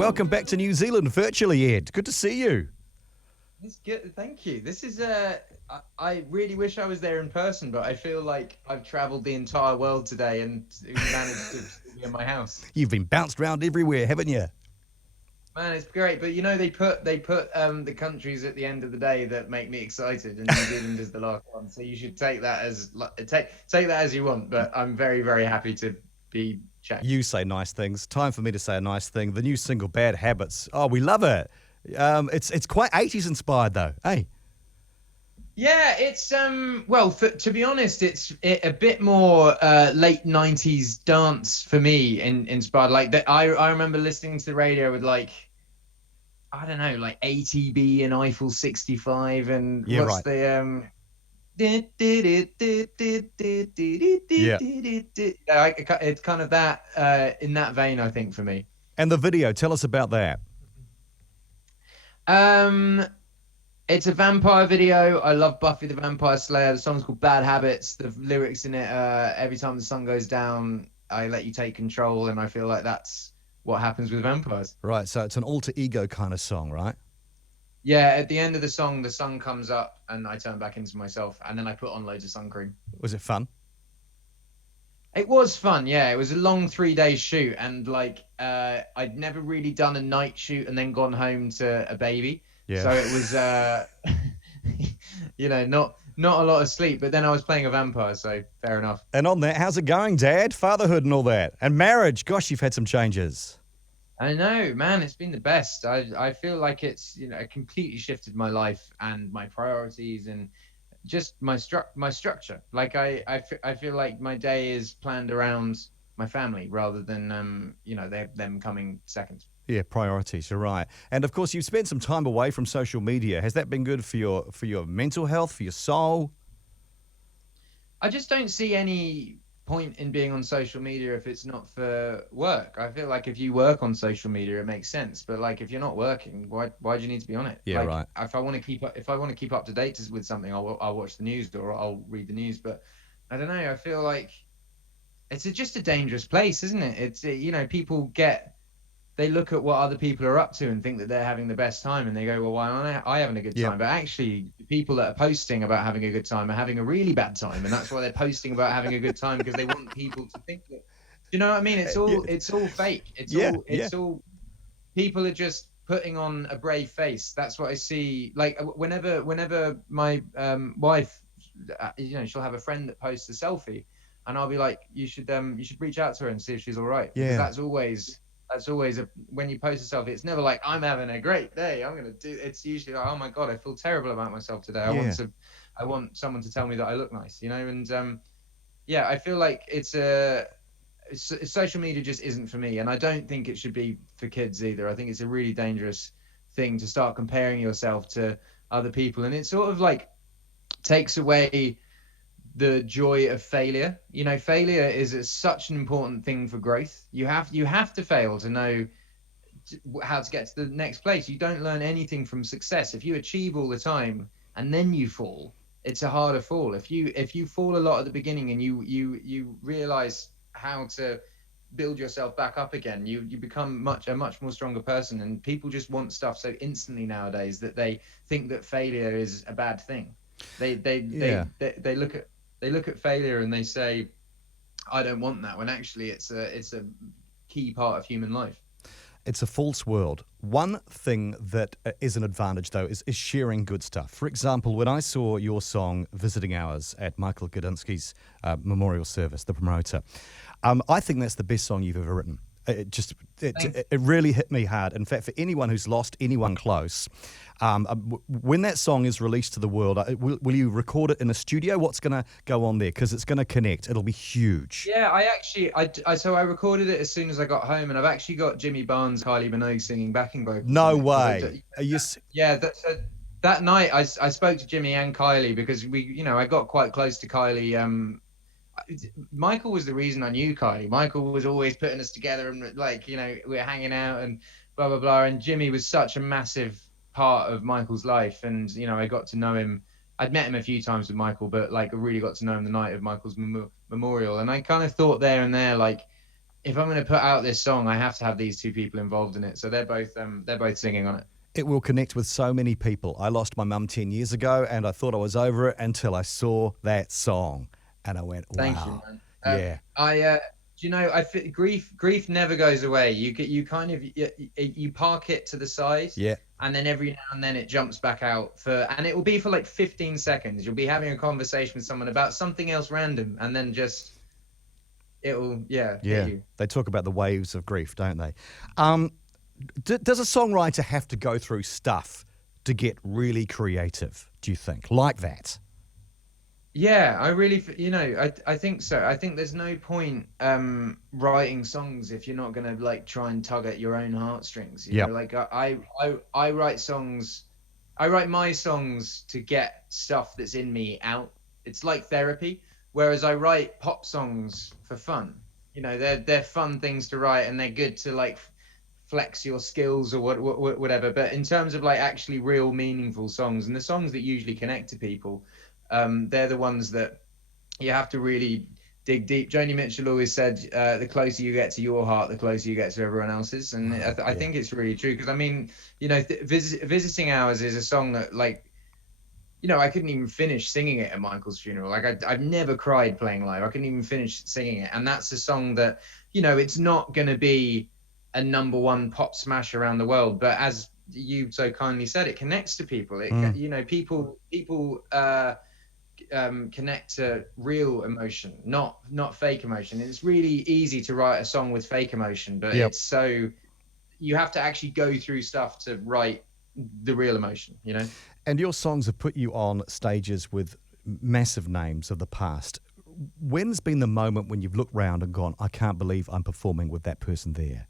Welcome back to New Zealand virtually, Ed. Good to see you. It's good. Thank you. This is I really wish I was there in person, but I feel like I've traveled the entire world today and managed to be in my house. You've been bounced around everywhere, haven't you? Man, it's great. But you know, they put the countries at the end of the day that make me excited, and New Zealand is the last one. So you should take that as take that as you want. But I'm very, very happy to be chatting. You say nice things. Time for me to say a nice thing. The new single, Bad Habits. Oh, we love it. It's quite 80s inspired though, hey? Yeah, it's well, to be honest, it's a bit more late 90s dance for me, inspired. Like that, I remember listening to the radio with like, I don't know, like ATB and Eiffel 65 and Yeah, what's right. the yeah, Yeah. it's kind of that in that vein, I think, for me. And the video, tell us about that. Um, It's a vampire video. I love Buffy the Vampire Slayer. The song's called Bad Habits. The lyrics in it, every time the sun goes down, I let you take control. And I feel like that's what happens with vampires. Right, so it's an alter ego kind of song, right? Yeah, at the end of the song, the sun comes up and I turn back into myself. And then I put on loads of sun cream. Was it fun? It was fun, yeah. It was a long 3-day shoot. And like, I'd never really done a night shoot and then gone home to a baby. Yeah. So it was, not a lot of sleep. But then I was playing a vampire, so fair enough. And on that, how's it going, Dad? Fatherhood and all that. And marriage. Gosh, you've had some changes. I know, man. It's been the best. I feel like it's it completely shifted my life and my priorities and just my structure. Like I feel like my day is planned around my family rather than them coming second. Yeah, priorities, you're right. And of course, you've spent some time away from social media. Has that been good for your mental health, for your soul? I just don't see any point in being on social media if it's not for work. I feel like if you work on social media, it makes sense. But like if you're not working, why do you need to be on it? Yeah, like, right. If I want to keep up to date with something, I'll watch the news or I'll read the news. But I don't know. I feel like it's just a dangerous place, isn't it? People they look at what other people are up to and think that they're having the best time, and they go, well, why aren't I having a good time? Yeah. But actually, the people that are posting about having a good time are having a really bad time, and that's why they're posting about having a good time, because they want people to think that. You know what I mean? It's all fake. It's all people are just putting on a brave face. That's what I see. Like whenever my wife, she'll have a friend that posts a selfie, and I'll be like, you should reach out to her and see if she's all right. Yeah. Because that's always when you post a selfie, it's never like, I'm having a great day, it's usually like, oh my God, I feel terrible about myself today. I want someone to tell me that I look nice, and I feel like social media just isn't for me, and I don't think it should be for kids either. I think it's a really dangerous thing to start comparing yourself to other people, and it sort of like takes away the joy of failure. Failure is such an important thing for growth. You have to fail to know how to get to the next place. You don't learn anything from success. If you achieve all the time and then you fall, it's a harder fall. If you fall a lot at the beginning and you realize how to build yourself back up again, you become a much more stronger person. And people just want stuff so instantly nowadays that they think that failure is a bad thing. They look at failure and they say, I don't want that, when actually it's a key part of human life. It's a false world. One thing that is an advantage, though, is sharing good stuff. For example, when I saw your song Visiting Hours at Michael Gudinski's memorial service, the promoter, I think that's the best song you've ever written. It really hit me hard. In fact, for anyone who's lost anyone close, when that song is released to the world, will you record it in a studio? What's going to go on there? Because it's going to connect. It'll be huge. Yeah, I recorded it as soon as I got home, and I've actually got Jimmy Barnes, Kylie Minogue singing backing vocals. No way. Yeah, that night I spoke to Jimmy and Kylie because I got quite close to Kylie. Michael was the reason I knew Kylie. Michael was always putting us together and we were hanging out and blah, blah, blah. And Jimmy was such a massive part of Michael's life. And, I got to know him. I'd met him a few times with Michael, but I really got to know him the night of Michael's memorial. And I kind of thought there and there, if I'm going to put out this song, I have to have these two people involved in it. So they're both singing on it. It will connect with so many people. I lost my mum 10 years ago and I thought I was over it until I saw that song. And I went, Thank you, wow. man. Yeah. Do you know, grief never goes away. You kind of you park it to the side, Yeah. and then every now and then it jumps back out and it will be for like 15 seconds. You'll be having a conversation with someone about something else random, and then just it'll hit you. They talk about the waves of grief, don't they? Does a songwriter have to go through stuff to get really creative, do you think? Like that? Yeah, I really, I think so. I think there's no point writing songs if you're not gonna like try and tug at your own heartstrings. You know, like I write songs, I write my songs to get stuff that's in me out. It's like therapy. Whereas I write pop songs for fun. You know, they're fun things to write, and they're good to like flex your skills or whatever. But in terms of like actually real meaningful songs, and the songs that usually connect to people, they're the ones that you have to really dig deep. Joni Mitchell always said, the closer you get to your heart, the closer you get to everyone else's. And I think it's really true, because I mean, you know, Visiting Hours is a song that, like, you know, I couldn't even finish singing it at Michael's funeral. Like, I've never cried playing live. I couldn't even finish singing it. And that's a song that, you know, it's not going to be a #1 pop smash around the world, but as you so kindly said, it connects to people. You know, people connect to real emotion, not fake emotion. It's really easy to write a song with fake emotion, but you have to actually go through stuff to write the real emotion, you know. And your songs have put you on stages with massive names of the past. When's been the moment when you've looked round and gone, I can't believe I'm performing with that person there?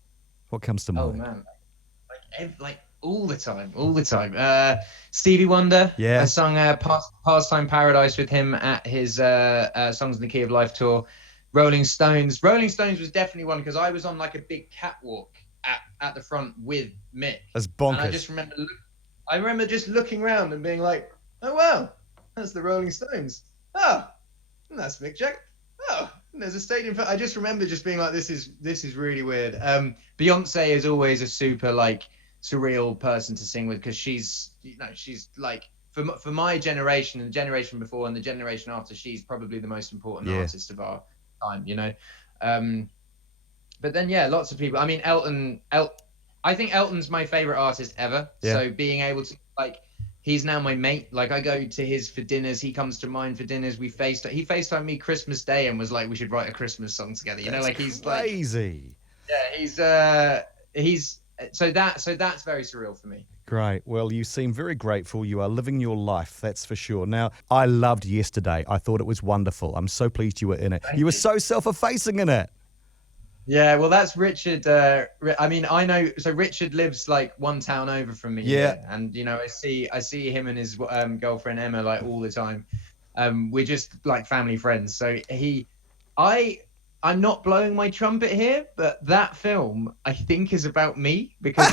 What comes to mind? Oh man, like all the time. Stevie Wonder. I sung Pastime Paradise with him at his Songs in the Key of Life tour. Rolling Stones was definitely one, because I was on like a big catwalk at the front with Mick. That's bonkers. And I remember just looking around and being like, oh wow, that's the Rolling Stones. Oh, and that's Mick Jagger. Oh, and there's a stadium. I just remember just being like, this is really weird. Beyonce is always a super like surreal person to sing with, because she's like, for my generation and the generation before and the generation after, she's probably the most important artist of our time, you know. But then lots of people. I mean, I think Elton's my favorite artist ever. So being able to, like, he's now my mate. Like, I go to his for dinners. He comes to mine for dinners. He FaceTimed me Christmas Day and was like, we should write a Christmas song together. You know, like, he's crazy. So that's very surreal for me. Great. Well, you seem very grateful. You are living your life, that's for sure. Now, I loved Yesterday. I thought it was wonderful. I'm so pleased you were in it. You were so self-effacing in it. Yeah, well, that's Richard. I mean, I know. So Richard lives like one town over from me. Yeah. And you know, I see him and his girlfriend Emma like all the time. We're just like family friends. So I'm not blowing my trumpet here, but that film I think is about me, because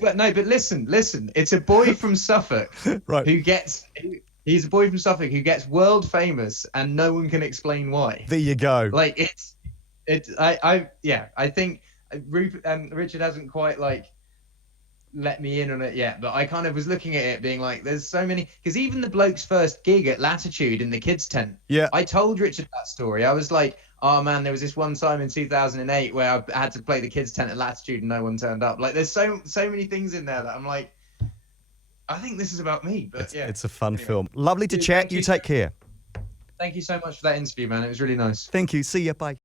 but listen, it's a boy from Suffolk right. He's a boy from Suffolk who gets world famous and no one can explain why. There you go. Like I think Richard hasn't quite like let me in on it yet, but I kind of was looking at it being like, there's so many, because even the bloke's first gig at Latitude in the kids tent, I told Richard that story. I was like, oh man, there was this one time in 2008 where I had to play the kids tent at Latitude and no one turned up. Like, there's so many things in there that I'm like, I think this is about me. But it's a fun film. Lovely to chat. You take care. Thank you so much for that interview, man. It was really nice. Thank you. See you. Bye.